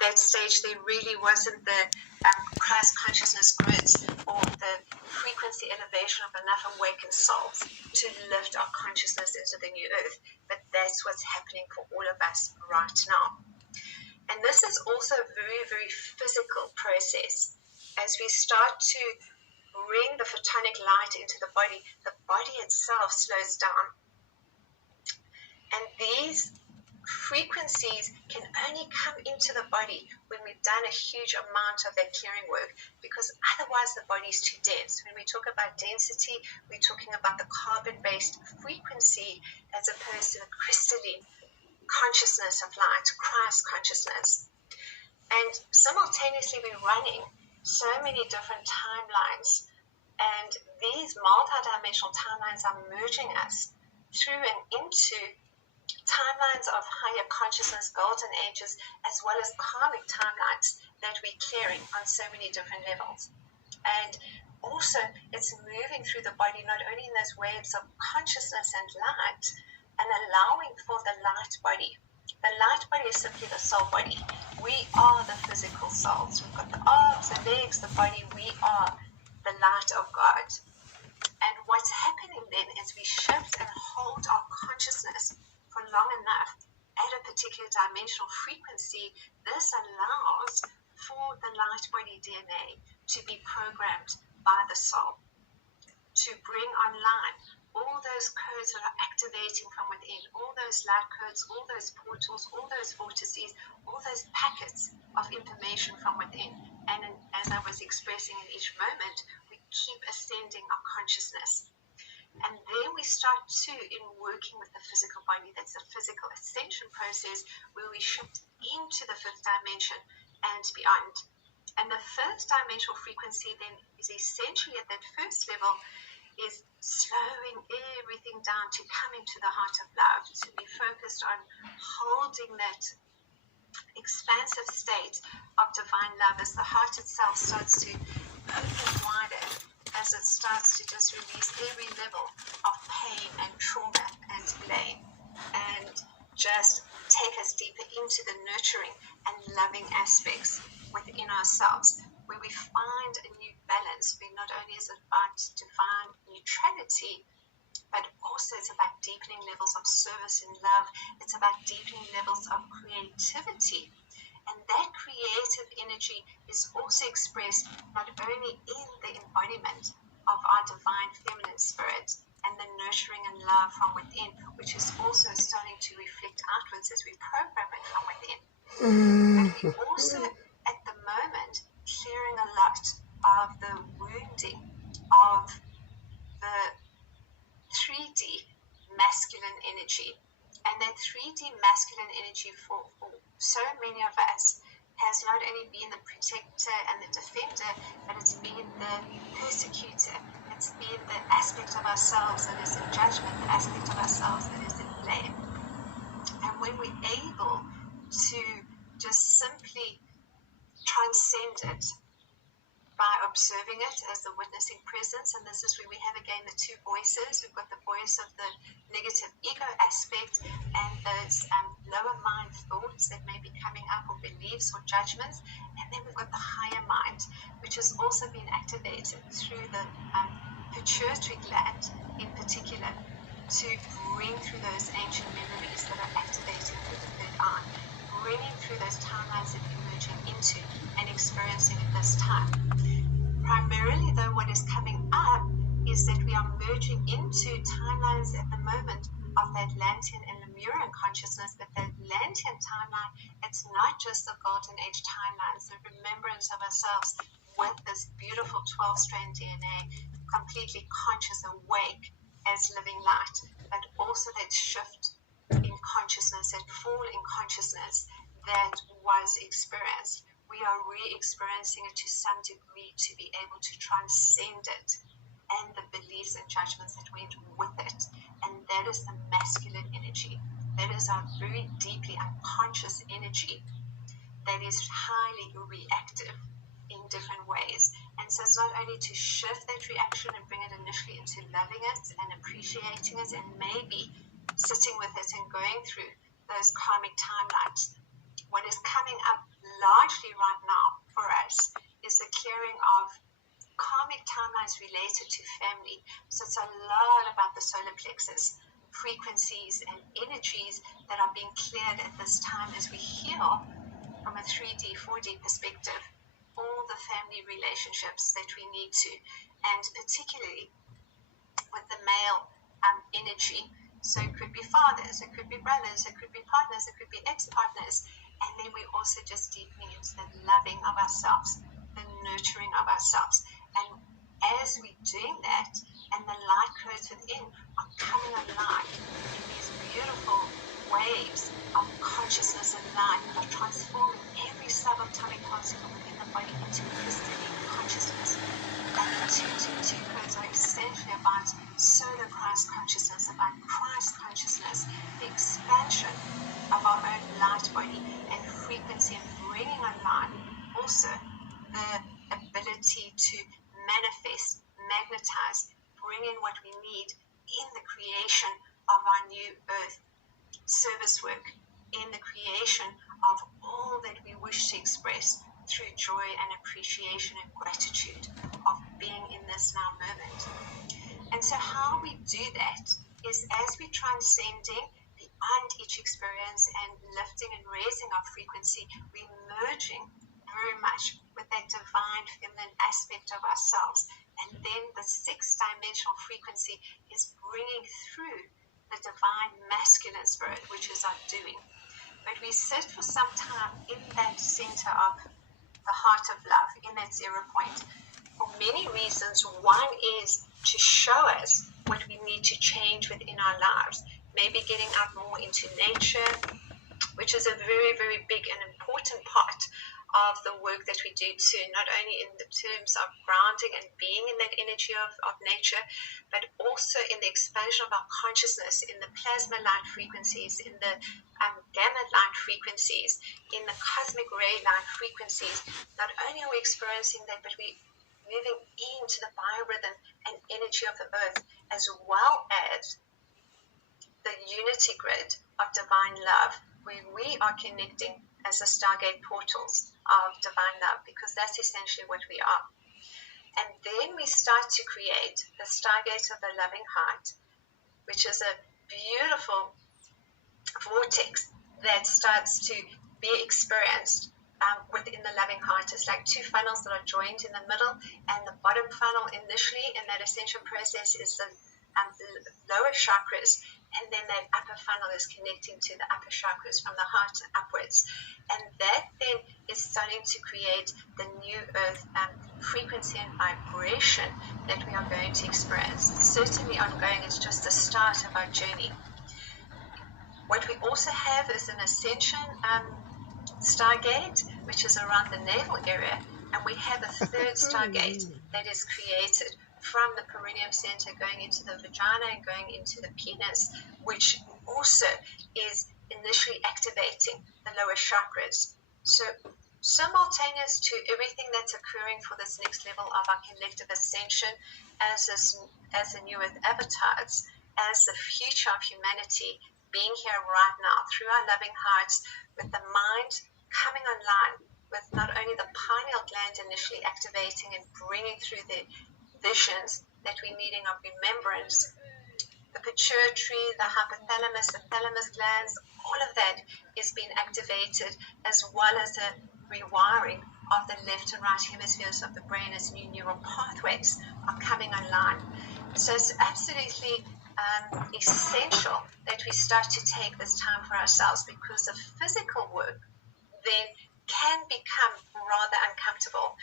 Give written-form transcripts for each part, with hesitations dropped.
that stage, there really wasn't the Christ consciousness grids or the frequency elevation of enough awakened souls to lift our consciousness into the new earth. But that's what's happening for all of us right now. And this is also a very, very physical process. As we start to bring the photonic light into the body itself slows down. And these frequencies can only come into the body when we've done a huge amount of that clearing work, because otherwise the body's too dense. When we talk about density, we're talking about the carbon-based frequency as opposed to the crystalline consciousness of light, Christ consciousness. And simultaneously we're running so many different timelines, and these multidimensional timelines are merging us through and into timelines of higher consciousness, golden ages, as well as karmic timelines that we're clearing on so many different levels. And also it's moving through the body, not only in those waves of consciousness and light, and allowing for the light body. The light body is simply the soul body. We are the physical souls. We've got the arms, the legs, the body. We are the light of God. And what's happening then is we shift and hold our consciousness for long enough at a particular dimensional frequency. This allows for the light body DNA to be programmed by the soul, to bring online all those codes that are activating from within, all those light codes, all those portals, all those vortices, all those packets of information from within. And as I was expressing in each moment, we keep ascending our consciousness. And then we start to, in working with the physical body, that's a physical ascension process where we shift into the fifth dimension and beyond. And the fifth dimensional frequency then is essentially at that first level is slowing everything down to come into the heart of love, to be focused on holding that expansive state of divine love as the heart itself starts to open wider, as it starts to just release every level of pain and trauma and blame, and just take us deeper into the nurturing and loving aspects within ourselves, where we find a new balance, where not only is it about divine neutrality, but also it's about deepening levels of service and love. It's about deepening levels of creativity. And that creative energy is also expressed not only in the embodiment of our divine feminine spirit and the nurturing and love from within, which is also starting to reflect outwards as we program it from within. But we also, at the moment, clearing a lot of the wounding of the 3D masculine energy. And that 3D masculine energy for so many of us has not only been the protector and the defender, but it's been the persecutor. It's been the aspect of ourselves that is in judgment, the aspect of ourselves that is in blame. And when we're able to just simply transcend it by observing it as the witnessing presence, and this is where we have again the two voices. We've got the voice of the negative ego aspect and those lower mind thoughts that may be coming up, or beliefs or judgments, and then we've got the higher mind, which has also been activated through the pituitary gland in particular, to bring through those ancient memories that are activating through the third eye, bringing through those timelines that we're merging into and experiencing at this time. Primarily, though, what is coming up is that we are merging into timelines at the moment of the Atlantean and Lemurian consciousness, but the Atlantean timeline, it's not just the Golden Age timelines, the remembrance of ourselves with this beautiful 12-strand DNA, completely conscious, awake as living light, but also that shift in consciousness, that fall in consciousness that was experienced. We are re-experiencing it to some degree to be able to transcend it and the beliefs and judgments that went with it. And that is the masculine energy. That is our very deeply unconscious energy that is highly reactive in different ways. And so it's not only to shift that reaction and bring it initially into loving it and appreciating it and maybe sitting with it and going through those karmic timelines. What is coming up right now for us is the clearing of karmic timelines related to family. So it's a lot about the solar plexus, frequencies and energies that are being cleared at this time as we heal from a 3D, 4D perspective, all the family relationships that we need to, and particularly with the male energy. So it could be fathers, it could be brothers, it could be partners, it could be ex-partners, and then we also just deepening into the loving of ourselves, the nurturing of ourselves. And as we're doing that, and the light codes within are coming alive in these beautiful waves of consciousness and light that are transforming every subatomic particle within the body into crystalline consciousness. And the 222 codes are essentially about solar Christ consciousness, about Christ consciousness, the expansion of our own light body and frequency, and bringing online also the ability to manifest, magnetize, bring in what we need in the creation of our new earth service work, in the creation of all that we wish to express through joy and appreciation and gratitude of being in this now moment. And so how we do that is as we're transcending beyond each experience and lifting and raising our frequency, we're merging very much with that divine feminine aspect of ourselves. And then the sixth dimensional frequency is bringing through the divine masculine spirit, which is our doing. But we sit for some time in that center of the heart of love, in that 0 point, for many reasons. One is to show us what we need to change within our lives, maybe getting out more into nature, which is a very, very big and important part of the work that we do too, not only in the terms of grounding and being in that energy of nature, but also in the expansion of our consciousness, in the plasma light frequencies, in the gamma light frequencies, in the cosmic ray light frequencies. Not only are we experiencing that, but we're moving into the biorhythm and energy of the earth, as well as the unity grid of divine love, where we are connecting as the Stargate portals of divine love, because that's essentially what we are. And then we start to create the Stargate of the loving heart, which is a beautiful vortex that starts to be experienced within the loving heart. It's like two funnels that are joined in the middle, and the bottom funnel initially in that ascension process is the lower chakras, and then that upper funnel is connecting to the upper chakras from the heart upwards. And that then is starting to create the new earth frequency and vibration that we are going to experience. Certainly ongoing, it's just the start of our journey. What we also have is an ascension Stargate, which is around the navel area, and we have a third Stargate that is created from the perineum center going into the vagina and going into the penis, which also is initially activating the lower chakras. So simultaneous to everything that's occurring for this next level of our collective ascension as the new earth avatars, as the future of humanity being here right now through our loving hearts, with the mind coming online, with not only the pineal gland initially activating and bringing through the visions that we're needing of remembrance, the pituitary, the hypothalamus, the thalamus glands, all of that is being activated, as well as the rewiring of the left and right hemispheres of the brain as new neural pathways are coming online. So it's absolutely essential that we start to take this time for ourselves, because the physical work then can become rather uncomfortable.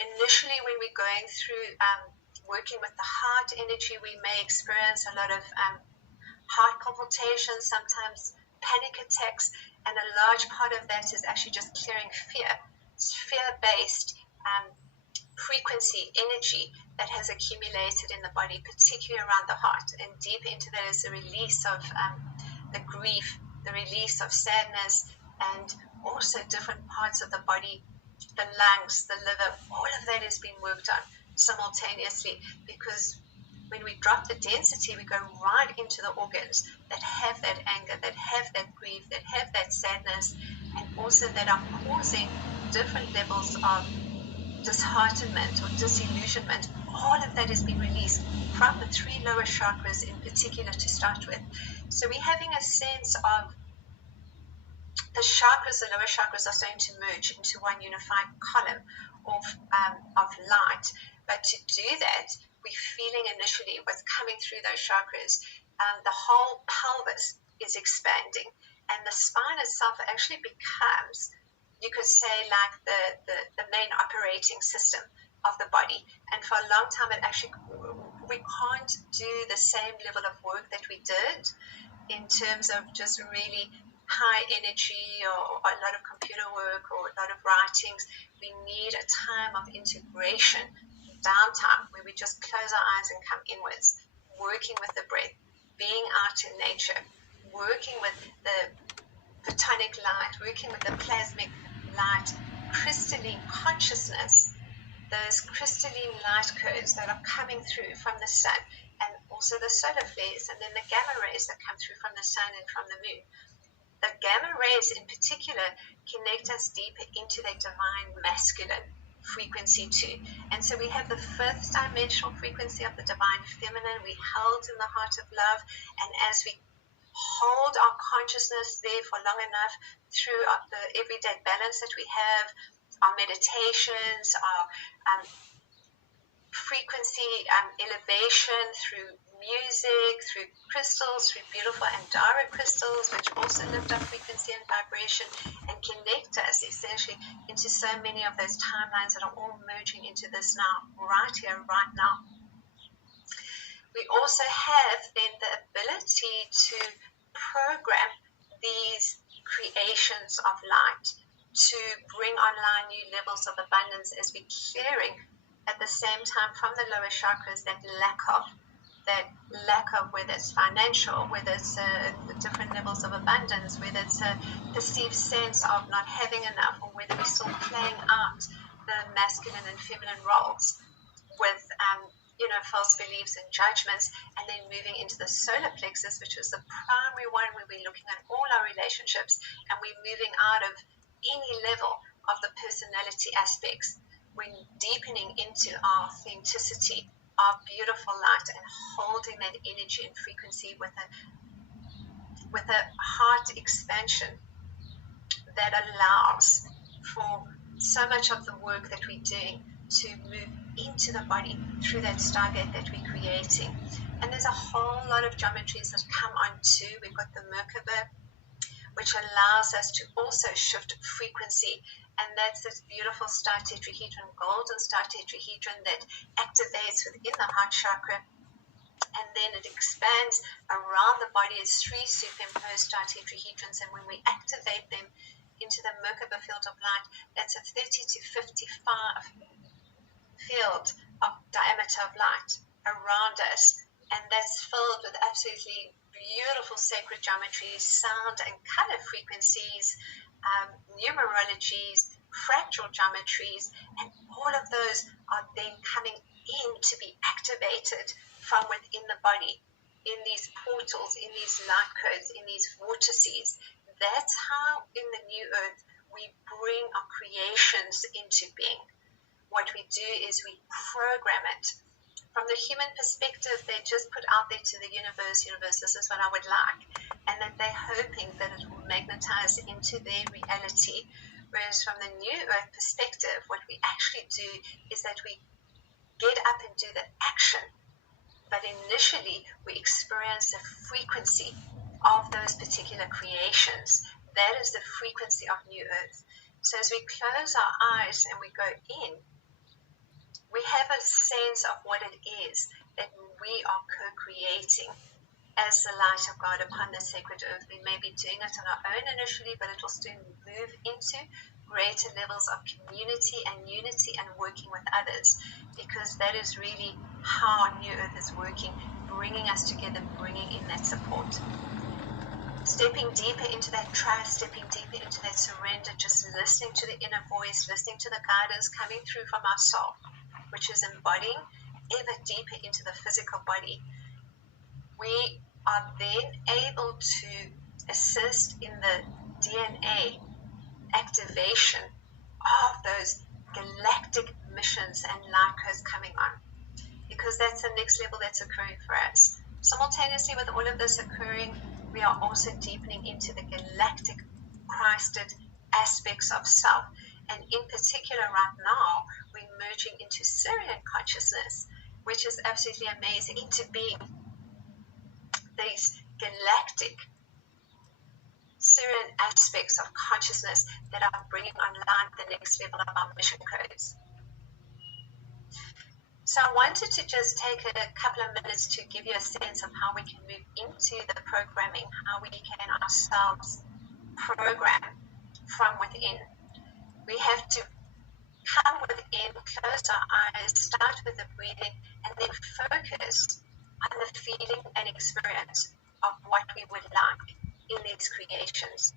Initially, when we're going through working with the heart energy, we may experience a lot of heart palpitations, sometimes panic attacks, and a large part of that is actually just clearing fear. It's fear-based frequency, energy that has accumulated in the body, particularly around the heart. And deep into that is the release of the grief, the release of sadness, and also different parts of the body, the lungs, the liver. All of that is being worked on simultaneously, because when we drop the density, we go right into the organs that have that anger, that have that grief, that have that sadness, and also that are causing different levels of disheartenment or disillusionment, all of that is being released from the 3 lower chakras in particular to start with. So we're having a sense of the chakras, the lower chakras, are starting to merge into one unified column of light. But to do that, we're feeling initially what's coming through those chakras. The whole pelvis is expanding, and the spine itself actually becomes, you could say, like the main operating system of the body. And for a long time, we can't do the same level of work that we did in terms of just really high energy or a lot of computer work or a lot of writings. We need a time of integration, downtime, where we just close our eyes and come inwards, working with the breath, being out in nature, working with the photonic light, working with the plasmic light, crystalline consciousness, those crystalline light codes that are coming through from the sun, and also the solar flares, and then the gamma rays that come through from the sun and from the moon. The gamma rays in particular connect us deeper into that divine masculine frequency too. And so we have the 5th dimensional frequency of the divine feminine. We held in the heart of love, and as we hold our consciousness there for long enough through the everyday balance that we have, our meditations, our frequency elevation through music, through crystals, through beautiful Andara crystals, which also lift up frequency and vibration and connect us essentially into so many of those timelines that are all merging into this now, right here, right now. We also have then the ability to program these creations of light to bring online new levels of abundance as we're clearing at the same time from the lower chakras that lack of whether it's financial, whether it's the different levels of abundance, whether it's a perceived sense of not having enough, or whether we're still playing out the masculine and feminine roles with false beliefs and judgments, and then moving into the solar plexus, which was the primary one where we're looking at all our relationships, and we're moving out of any level of the personality aspects. We're deepening into our authenticity, our beautiful light, and holding that energy and frequency with a heart expansion that allows for so much of the work that we're doing to move into the body through that stargate that we're creating. And there's a whole lot of geometries that come on too. We've got the Merkaba, which allows us to also shift frequency, and that's this beautiful star tetrahedron, golden star tetrahedron, that activates within the heart chakra, and then it expands around the body as 3 superimposed star tetrahedrons. And when we activate them into the Merkaba field of light, that's a 30 to 55 field of diameter of light around us, and that's filled with absolutely beautiful sacred geometries, sound and color frequencies, numerologies, fractal geometries, and all of those are then coming in to be activated from within the body in these portals, in these light codes, in these vortices. That's how in the new earth we bring our creations into being. What we do is we program it. From the human perspective, they just put out there to the universe, this is what I would like, and that they're hoping that it will magnetize into their reality. Whereas from the new earth perspective, what we actually do is that we get up and do the action, but initially we experience the frequency of those particular creations. That is the frequency of new earth. So as we close our eyes and we go in, we have a sense of what it is that we are co-creating as the light of God upon the sacred earth. We may be doing it on our own initially, but it will soon move into greater levels of community and unity and working with others, because that is really how New Earth is working, bringing us together, bringing in that support. Stepping deeper into that trust, stepping deeper into that surrender, just listening to the inner voice, listening to the guidance coming through from our soul, which is embodying ever deeper into the physical body. We are then able to assist in the DNA activation those galactic missions and light codes coming on, because that's the next level that's occurring for us. Simultaneously with all of this occurring, we are also deepening into the galactic Christed aspects of self. And in particular, right now, we're merging into Syrian consciousness, which is absolutely amazing, into being these galactic Syrian aspects of consciousness that are bringing online the next level of our mission codes. So I wanted to just take a couple of minutes to give you a sense of how we can move into the programming, how we can ourselves program from within. We have to come within, close our eyes, start with the breathing, and then focus on the feeling and experience of what we would like in these creations.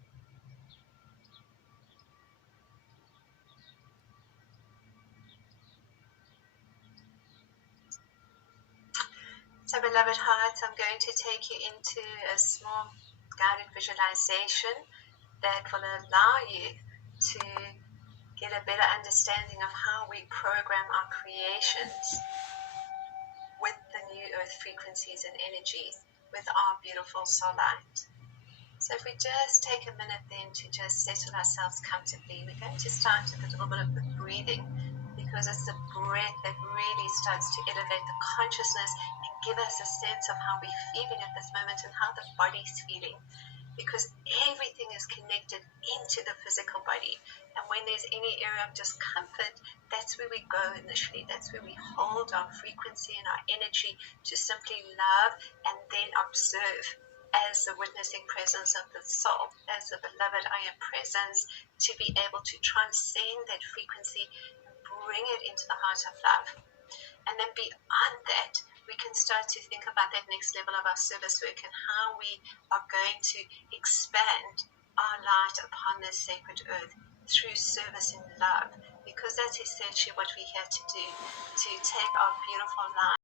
So, beloved hearts, I'm going to take you into a small guided visualization that will allow you to get a better understanding of how we program our creations with the new earth frequencies and energies, with our beautiful soul light. So if we just take a minute then to just settle ourselves comfortably, we're going to start with a little bit of the breathing, because it's the breath that really starts to elevate the consciousness and give us a sense of how we're feeling at this moment and how the body's feeling, because everything is connected into the physical body. And when there's any area of discomfort, that's where we go initially. That's where we hold our frequency and our energy to simply love and then observe as the witnessing presence of the soul, as the beloved I am presence, to be able to transcend that frequency and bring it into the heart of love. And then beyond that, we can start to think about that next level of our service work and how we are going to expand our light upon this sacred earth through service and love, because that's essentially what we're here to do, to take our beautiful light